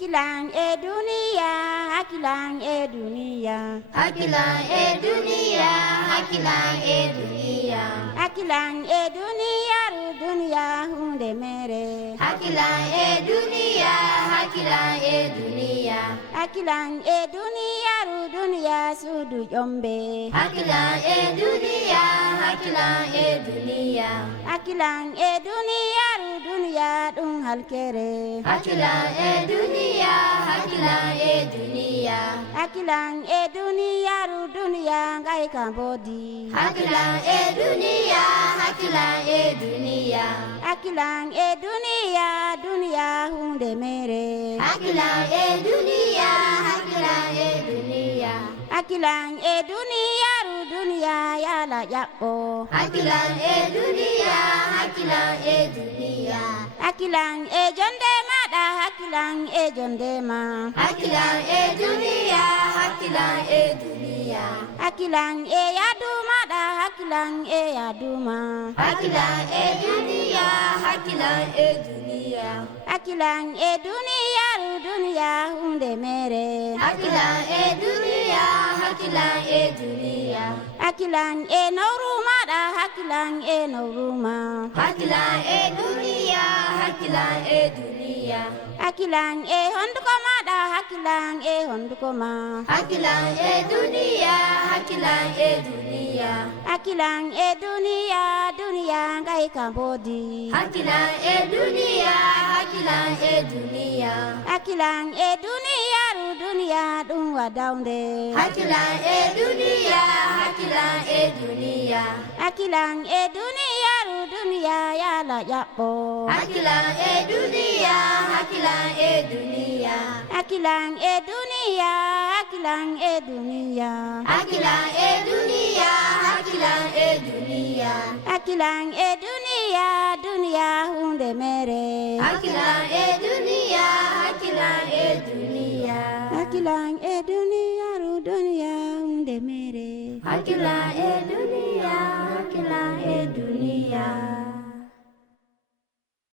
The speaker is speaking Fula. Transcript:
Hakilan e dunia, hakilan e dunia. Hakilan e dunia, hakilan e dunia. Hakilan e dunia, ru dunia hunde mere. Hakilan e dunia, hakilan e dunia. Hakilan e dunia, ru dunia sudu jombe. Hakilan e dunia, hakilan e dunia. Hakilan e dunia, ru dunia dun halkere. Hakilan e dunia, hakilan e dunia. Hakilan e dunia, ru dunia ngai kambodi. Hakilan e dunia, hakilan e dunia. Hakilan e dunia, dunia hunde mere. Hakilan e dunia, hakilan e dunia. Hakilan e dunia, ru dunia ya la yakbo. Hakilan e dunia, hakilan e dunia. Hakilan e jonde mada, hakilan e jonde ma. Hakilan e dunia, hakilan e dunia. Hakilan e yadu mada, hakilan e yadu ma. Hakilan e dunia, hakilan e dunia. Hakilan e dunia, ru dunia hunde mere. Hakilan e dunia, hakilan e dunia. Hakilan e nauru mada, hakilan e nauru ma. Hakilan e dunia, hakilan e dunia. Hakilan e honduko mada, hakilan e honduko ma. Hakilan e dunia, hakilan e dunia. Hakilan e dunia, dunia ngai kambodi. Hakilan e dunia, hakilan e dunia. Hakilan e dunia, ru dunia dun wadaunde. Hakilan e dunia, hakilan e dunia. Hakilan e dunia, ru dunia ya la yakbo. Hakilan e dunia, hakilan e dunia. Hakilan e dunia, hakilan e dunia. Hakilan e dunia, hakilan e dunia. Hakilan e dunia, dunia hunde mere. Hakilan e dunia, hakilan e dunia. Hakilan e dunia, ru dunia hunde mere. Hakilan e dunia, hakilan e dunia.